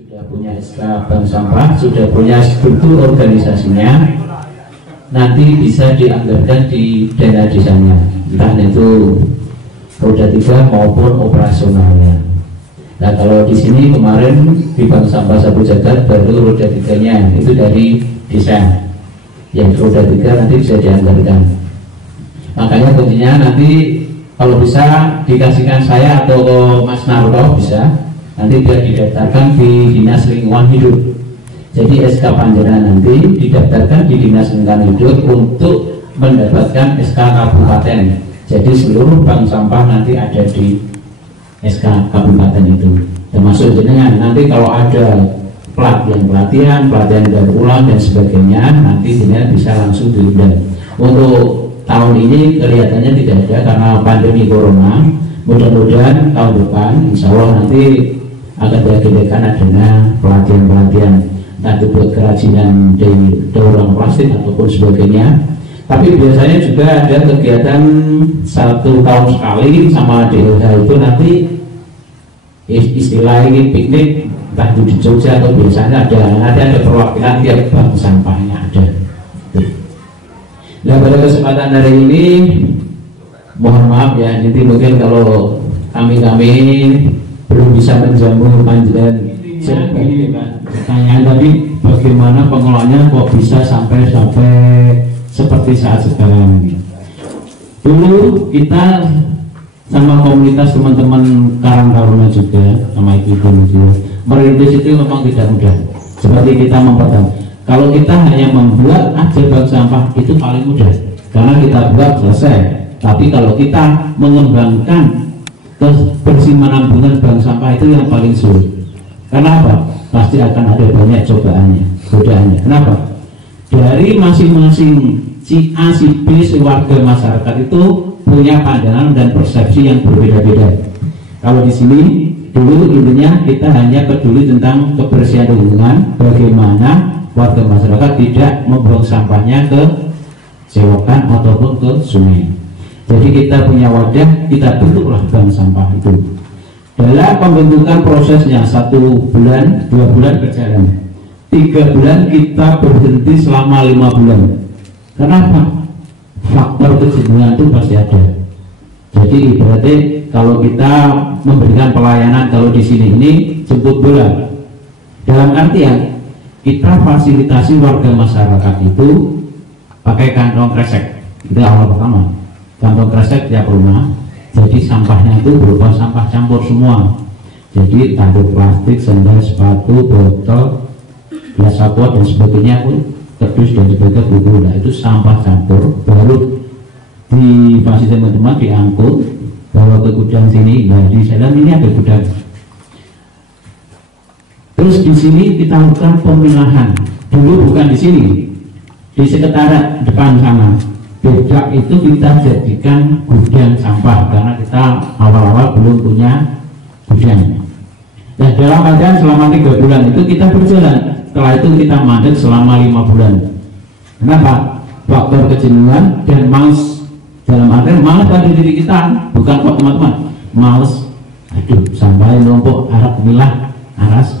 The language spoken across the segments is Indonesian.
sudah punya SK bank sampah, sudah punya struktur organisasinya, nanti bisa dianggarkan di dana desanya, entah itu roda 3 maupun operasionalnya. Nah, kalau di sini kemarin di Bank Sampah Sabu Jagat baru roda 3-nya itu dari desa, yang roda 3 nanti bisa dianggarkan. Makanya tentunya nanti kalau bisa dikasihkan saya atau Mas Narto bisa, nanti biar didaftarkan di Dinas Lingkungan Hidup. Jadi SK Panjenengan nanti didaftarkan di Dinas Lingkungan Hidup untuk mendapatkan SK Kabupaten. Jadi seluruh bank sampah nanti ada di SK Kabupaten itu, termasuk jenengan. Nanti kalau ada pelatihan daur ulang dan sebagainya, nanti jenengan bisa langsung diundang. Untuk tahun ini kelihatannya tidak ada karena pandemi corona. Mudah-mudahan tahun depan insya Allah nanti akan diagendakan adanya pelatihan entah itu buat kerajinan di daur ulang plastik ataupun sebagainya. Tapi biasanya juga ada kegiatan 1 tahun sekali sama DLH itu nanti istilah ini piknik, entah itu di Jogja atau biasanya ada perwakilan tiap bank sampahnya ada. Nah, pada kesempatan hari ini mohon maaf ya, nanti mungkin kalau kami belum bisa menjamu panjenengan pertanyaan, tapi bagaimana pengelolaannya kok bisa sampai seperti saat sekarang ini. Dulu kita sama komunitas teman-teman Karang Taruna juga sama itu merintis itu memang tidak mudah. Seperti kita mempertahankan, kalau kita hanya membuat aja bank sampah itu paling mudah karena kita buat selesai. Tapi kalau kita mengembangkan kebersihan bunga bank sampah itu yang paling sulit. Karena apa? Pasti akan ada banyak godaannya. Kenapa? Dari masing-masing si A, si B, si warga masyarakat itu punya pandangan dan persepsi yang berbeda-beda. Kalau di sini dulu intinya kita hanya peduli tentang kebersihan lingkungan, bagaimana warga masyarakat tidak membuang sampahnya ke selokan ataupun ke sungai. Jadi kita punya wadah, kita bentuklah bank sampah itu. Dalam pembentukan prosesnya 1 bulan, 2 bulan berjalan, 3 bulan kita berhenti selama 5 bulan. Kenapa? Faktor kejenuhan itu pasti ada. Jadi berarti kalau kita memberikan pelayanan, kalau di sini ini jemput bola, dalam artian kita fasilitasi warga masyarakat itu pakai kantong kresek. Itu awal pertama. Kantong kresek tiap rumah, jadi sampahnya itu berupa sampah campur semua. Jadi tanduk plastik, sandal, sepatu, botol, gelas aqua dan sebagainya pun, kerdus dan sebagainya, nah itu sampah campur. Baru difasilitasi teman-teman diangkut, bawa ke gudang sini. Nah di sana ini ada gudang. Terus di sini kita lakukan pemilahan. Dulu bukan di sini, di sekretariat depan sana. Beda itu kita jadikan gudang sampah karena kita awal-awal belum punya gudang. Dan dalam keadaan selama 3 bulan itu kita berjalan. Setelah itu kita mandek selama 5 bulan. Kenapa? Faktor kejenuhan dan males. Dalam artian males pada diri kita, bukan kok teman-teman. Males, aduh sampai numpuk harap milah aras.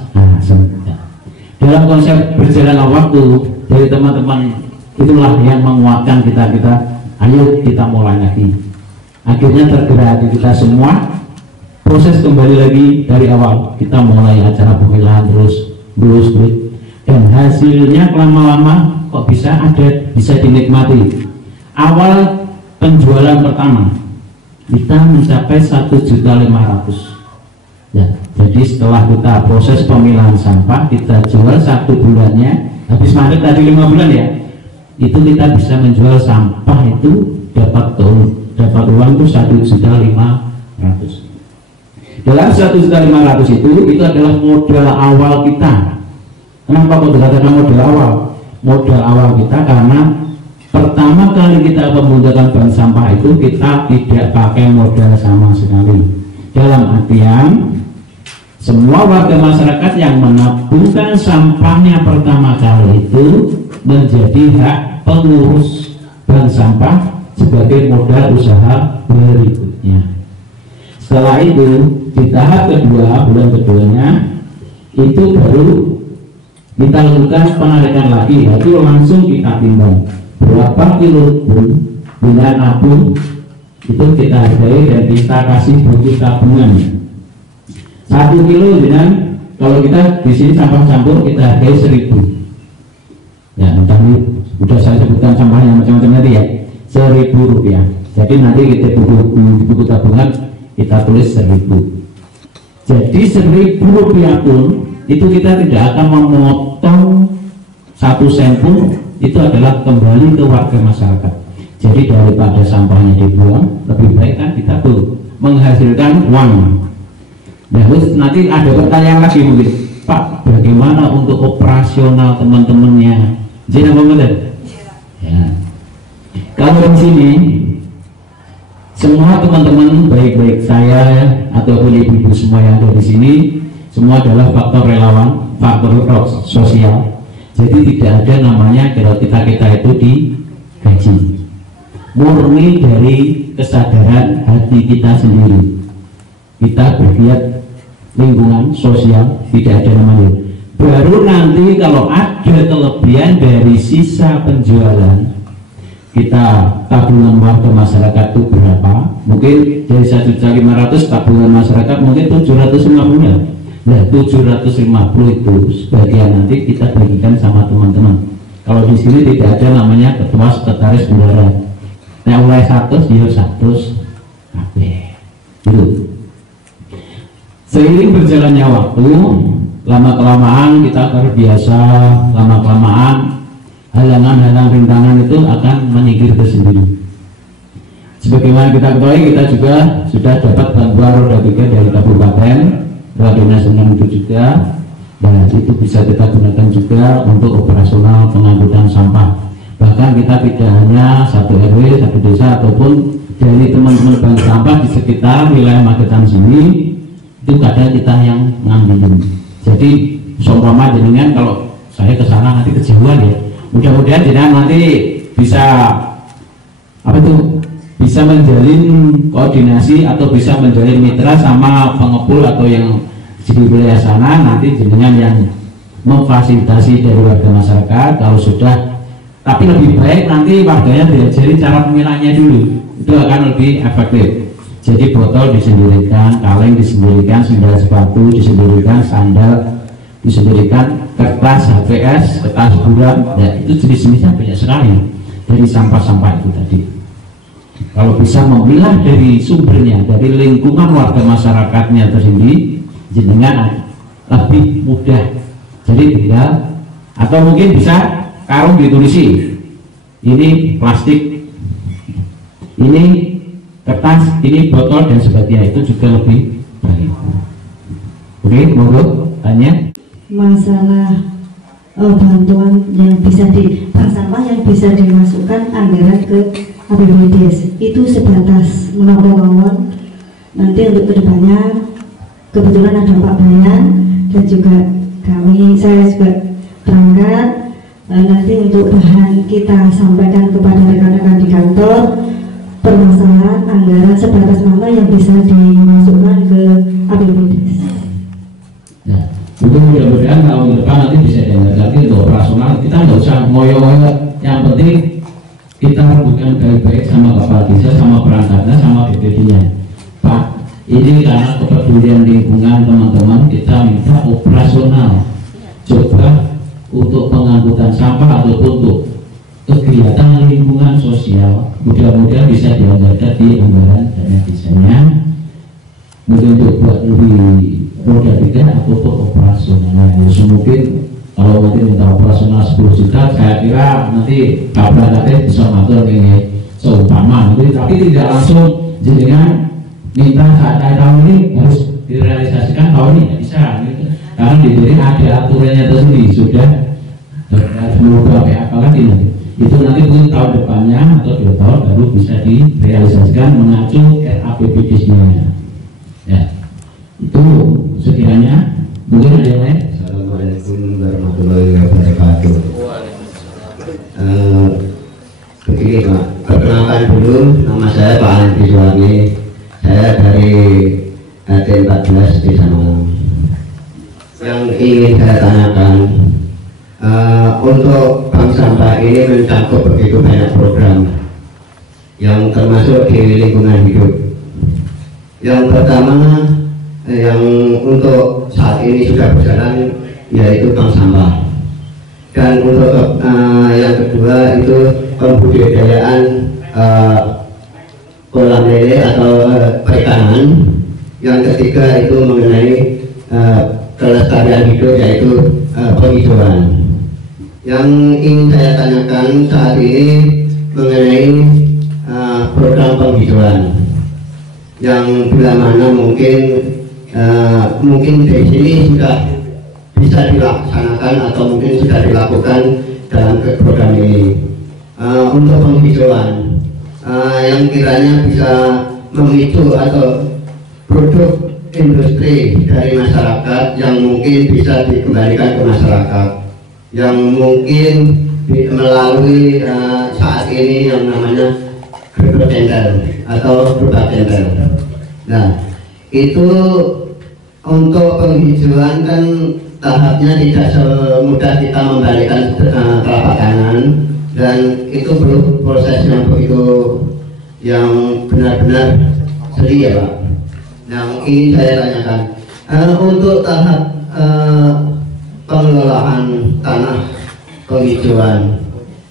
Dalam konsep berjalannya waktu dari teman-teman, itulah yang menguatkan kita ayo kita mulai lagi. Akhirnya tergerak kita semua, proses kembali lagi dari awal. Kita mulai acara pemilahan terus dan hasilnya lama-lama kok bisa dinikmati. Awal penjualan pertama kita mencapai 1.500.000 ya. Jadi setelah kita proses pemilahan sampah, kita jual 1 bulannya, habis mandek tadi 5 bulan ya, itu kita bisa menjual sampah itu dapat uang itu 1.500.000. Dalam 1.500.000 itu adalah modal awal kita. Kenapa kok dikatakan modal awal? Modal awal kita karena pertama kali kita membutuhkan bank sampah itu kita tidak pakai modal sama sekali. Dalam artian semua warga masyarakat yang menabungkan sampahnya pertama kali itu menjadi hak pengurus bank sampah sebagai modal usaha berikutnya. Setelah itu di tahap kedua, bulan keduanya itu baru kita lakukan penarikan lagi, itu langsung kita timbang berapa kilo pun dengan nabung itu kita hargai dan kita kasih buku tabungan 1 kilo dengan kalau kita di sini sampah campur kita hargai 1.000 ya, tadi sudah saya sebutkan sampahnya macam-macam tadi ya, 1.000 rupiah. Jadi nanti kita buku tabungan kita tulis 1.000. Jadi 1.000 rupiah pun itu kita tidak akan memotong 1 sen pun, itu adalah kembali ke warga masyarakat. Jadi daripada sampahnya dibuang, lebih baik kan kita tuh menghasilkan uang. Nah, terus nanti ada pertanyaan lagi mungkin, Pak, bagaimana untuk operasional teman-temannya? Jadi apa betul? Ya. Kalau di sini semua teman-teman baik-baik saya ataupun ibu-ibu semua yang ada di sini semua adalah faktor relawan, faktor sosial. Jadi tidak ada namanya kalau kita itu digaji. Murni dari kesadaran hati kita sendiri. Kita bergiat lingkungan sosial, tidak ada namanya. Baru nanti kalau ada kelebihan dari sisa penjualan, kita tabungan warga masyarakat itu berapa? Mungkin dari 1.500.000 tabungan masyarakat mungkin 750. Nah 750 itu sebagian nanti kita bagikan sama teman-teman. Kalau di sini tidak ada namanya ketua sekretaris bendahara. Nah mulai 100 dia 100 kabeh. Gitu. Seiring berjalannya waktu, lama kelamaan kita terbiasa, lama kelamaan halangan-halangan rintangan itu akan menyingkir tersendiri. Sebagaimana kita ketahui, kita juga sudah dapat bantuan roda 3 dari kabupaten, dinas dengan itu juga, dan itu bisa kita gunakan juga untuk operasional pengangkutan sampah. Bahkan kita tidak hanya satu RW, satu desa, ataupun dari teman-teman bank sampah di sekitar wilayah Magetan sini, itu kadang kita yang ngambilin. Jadi seumpama jenengan kalau saya ke sana nanti kejauhan ya, mudah-mudahan jenengan nanti bisa apa tuh, bisa menjalin koordinasi atau bisa menjalin mitra sama pengepul atau yang di wilayah sana, nanti jenengan yang memfasilitasi dari warga masyarakat. Kalau sudah, tapi lebih baik nanti warganya diajari cara memilahnya dulu, itu akan lebih efektif. Jadi botol disendirikan, kaleng disendirikan, sandal sepatu disendirikan, sandal disendirikan, kertas HPS, kertas buram, ya itu jenis-jenisnya banyak sekali dari sampah-sampah itu tadi. Kalau bisa memilah dari sumbernya, dari lingkungan warga masyarakatnya tersendiri, jenengan lebih mudah. Jadi tinggal, atau mungkin bisa karung ditulisi, ini plastik, ini kertas, ini botol dan sebagainya, itu juga lebih baik. Oke, monggo tanya. Masalah bantuan yang bisa bank sampah yang bisa dimasukkan anggaran ke APBDes itu sebatas menawar-nawar. Nanti untuk kedepannya kebetulan ada Pak Bayan dan juga saya juga berangkat, nanti untuk bahan kita sampaikan kepada rekan-rekan di kantor permasalahan anggaran sebatas mana yang bisa dimasukkan ke APBDes. Nah, itu mudah-mudahan tahun depan nanti bisa dianggarkan untuk operasional. Kita nggak usah ngoyo-ngoyo, yang penting kita bukan baik-baik sama kepala desa, sama perangkatnya, sama BPD-nya. Pak, ini karena kepedulian lingkungan teman-teman, kita minta operasional. Coba untuk pengangkutan sampah ataupun untuk kegiatan lingkungan sosial, mudah-mudahan bisa dianggarkan di anggaran dana desanya. Mungkin untuk buat lebih roda 3 ataupun operasional. Ya, mungkin kalau nanti minta operasional 10 juta, saya kira nanti kabar bisa matur ini seumpama nanti, tapi tidak langsung jenengan minta saat tahun ini harus direalisasikan tahun ini, tidak bisa gitu. Karena diberi ada aturannya tersendiri, sudah harus merubah PAK lagi nanti. Itu nanti mungkin tahun depannya atau 2 tahun baru bisa direalisasikan mengacu RAPBD-nya. Ya, itu sekiranya. Mungkin ada yang lain. Assalamualaikum warahmatullahi wabarakatuh. Begini Pak, perkenalkan dulu, nama saya Pak Andi Suwarni. Saya dari AT 14 Desa Malang. yang ingin saya tanyakan. Untuk bank sampah ini mencakup begitu banyak program yang termasuk di lingkungan hidup. Yang pertama yang untuk saat ini sudah berjalan yaitu bank sampah, dan untuk yang kedua itu pembudidayaan kolam lele atau perikanan. Yang ketiga itu mengenai kelestarian hidup yaitu penghijauan. Yang ingin saya tanyakan saat ini mengenai program penghijauan yang bila mana mungkin di sini sudah bisa dilaksanakan atau mungkin sudah dilakukan dalam program ini. Untuk penghijauan yang kiranya bisa memicu atau produk industri dari masyarakat yang mungkin bisa dikembalikan ke masyarakat, yang mungkin melalui saat ini yang namanya agrotender atau gerobak tender. Nah, itu untuk penghijauan kan tahapnya tidak semudah kita membalikan telapak tangan, dan itu perlu proses yang begitu yang benar-benar seri ya Pak. Yang ingin saya tanyakan untuk tahap pengelolaan tanah penghijauan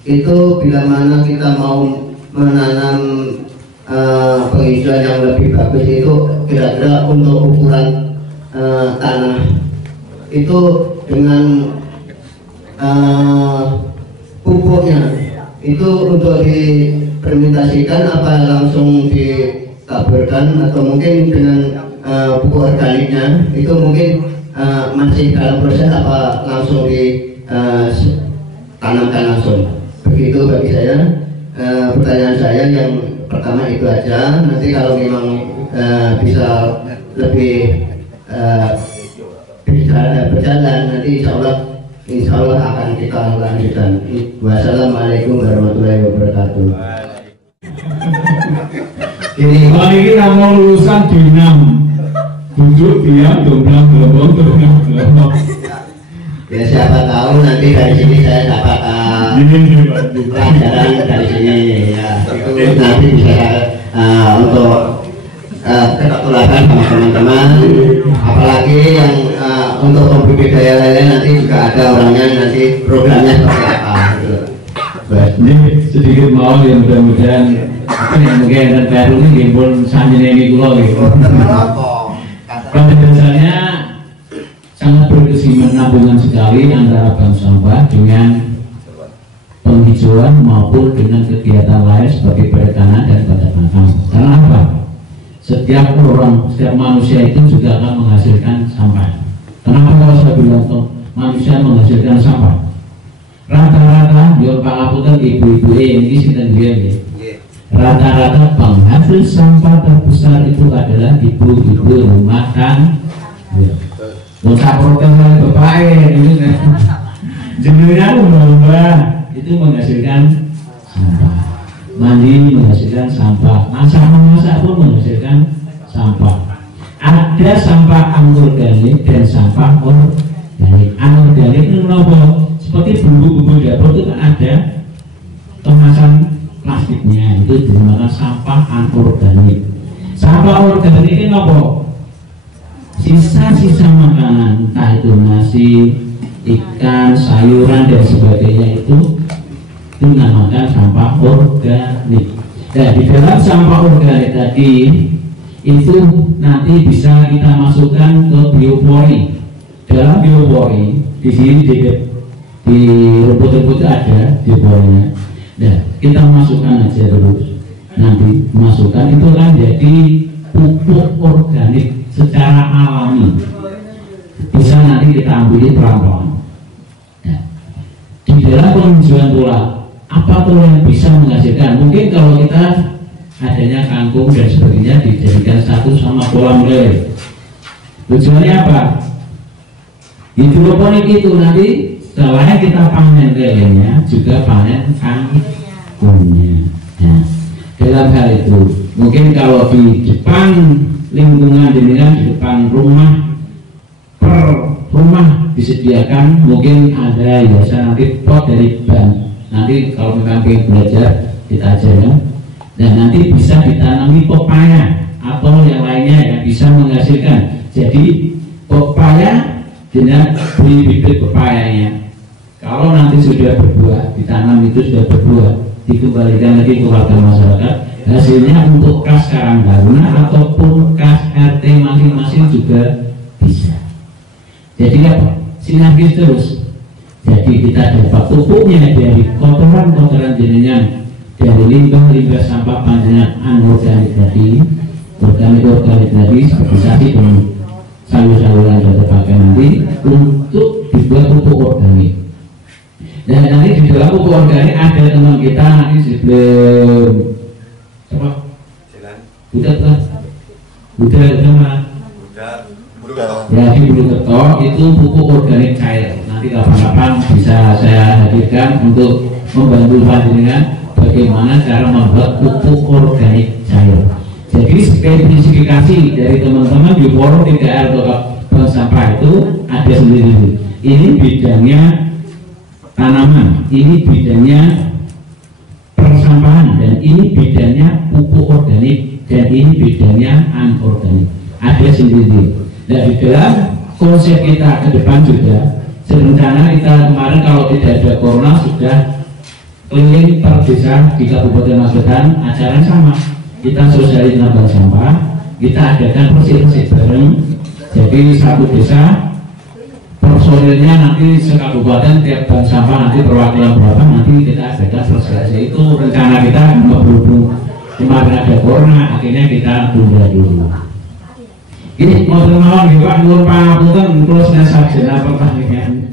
itu bila mana kita mau menanam penghijauan yang lebih bagus itu kira-kira untuk ukuran tanah itu dengan pupuknya itu untuk difermentasikan apa langsung ditaburkan, atau mungkin dengan pupuk organiknya itu mungkin masih dalam proses apa langsung ditanamkan langsung. Begitu bagi saya. Pertanyaan saya yang pertama itu aja. Nanti kalau memang bisa lebih berjalan nanti insya Allah akan kita lanjutkan. Wassalamualaikum warahmatullahi wabarakatuh. Ini kali ini mau lulusan D6 duduk diam dobrak gelobong. Ya siapa tahu nanti dari sini saya dapat pelajaran dari sini ya, itu nanti bisa untuk ketularan sama teman-teman, apalagi yang untuk pembudidaya lele nanti juga ada orangnya, nanti programnya seperti apa gitu. Ini sedikit mau yang mudah-mudahan mungkin dan baru ini gimbal sanjene ini kulo gitu. Pada dasarnya sangat berkesinambungan sekali antara bank sampah dengan penghijauan maupun dengan kegiatan lain seperti perikanan dan peternakan. Karena apa? Setiap manusia itu juga akan menghasilkan sampah. Kenapa kalau saya bilang manusia menghasilkan sampah? Rata-rata, yo pangapunten ibu-ibu ini sinten dia. Rata-rata penghasil sampah terbesar itu adalah ibu-ibu rumah tangga. Nggak protes oleh bapak ini jenengan mbak itu menghasilkan sampah, mandi menghasilkan sampah, masak pun menghasilkan sampah. Ada sampah anorganik dan sampah organik. Anorganik itu nopo, seperti bumbu-bumbu dapur itu kan ada kemasan plastiknya, itu dinamakan sampah anorganik. Sampah organik ini nopo? Sisa-sisa makanan, entah itu nasi, ikan, sayuran dan sebagainya itu dinamakan sampah organik. Dan di dalam sampah organik tadi itu nanti bisa kita masukkan ke biopori. Dalam biopori di sini di rumput-rumput ada bioporinya. Dan kita masukkan aja terus. Nanti masukkan itu kan jadi pupuk organik secara alami, bisa nanti kita ambil pelan-pelan. Nah, di dalam penghijauan pula apa tuh yang bisa menghasilkan? Mungkin kalau kita adanya kangkung dan sebagainya dijadikan satu sama kolam lele, tujuannya apa? Hidroponik itu nanti setelah kita panen lelenya juga panen kangkungnya. Nah, dalam hal itu mungkin kalau di depan lingkungan dengan di depan rumah per rumah disediakan, mungkin ada hiasan nanti pot dari ban, nanti kalau memang ingin belajar kita ajarkan, dan nanti bisa ditanami pepaya atau yang lainnya yang bisa menghasilkan. Jadi pepaya dengan beli bibit pepayanya, kalau nanti sudah berbuah, ditanam itu sudah berbuah, dikembalikan lagi ke warga masyarakat, hasilnya untuk kas Karang Taruna ataupun kas RT masing-masing juga bisa. Jadi apa? Sinergis terus. Jadi kita dapat pupuknya dari kotoran-kotoran jenengan, dari limbah-limbah sampah panjenengan anorganik tadi, organik tadi, seperti tadi dengan sayur-sayuran yang terpakai nanti untuk dibuat pupuk organik. Dan nanti di dalam pupuk organik ada teman kita nanti sebelum apa? Budak lah, budak sama. Ya di Bulukerto itu pupuk organik cair. Nanti kapan-kapan bisa saya hadirkan untuk membantu panjenengan bagaimana cara membuat pupuk organik cair. Jadi spesifikasi dari teman-teman di forum 3R atau bank sampah itu ada sendiri. Ini bidangnya tanaman, ini bidangnya persampahan, dan ini bidangnya pupuk organik, dan ini bidangnya anorganik. Ada sendiri. Dan di dalam konsep kita ke depan juga, serencana kita kemarin kalau tidak ada corona sudah keliling per desa di Kabupaten Magetan, acara sama. Kita sosialisasi bank sampah, kita adakan bersih-bersih bareng. Jadi satu desa personilnya nanti sekabupaten, tiap bank sampah nanti perwakilan berapa, nanti kita adakan sosialisasi. Itu rencana kita, berhubung kemarin ada corona, akhirnya kita tunda dulu. Ini mau terima kasih Pak Nur Pangapunten, terus saya sarjana pertanian.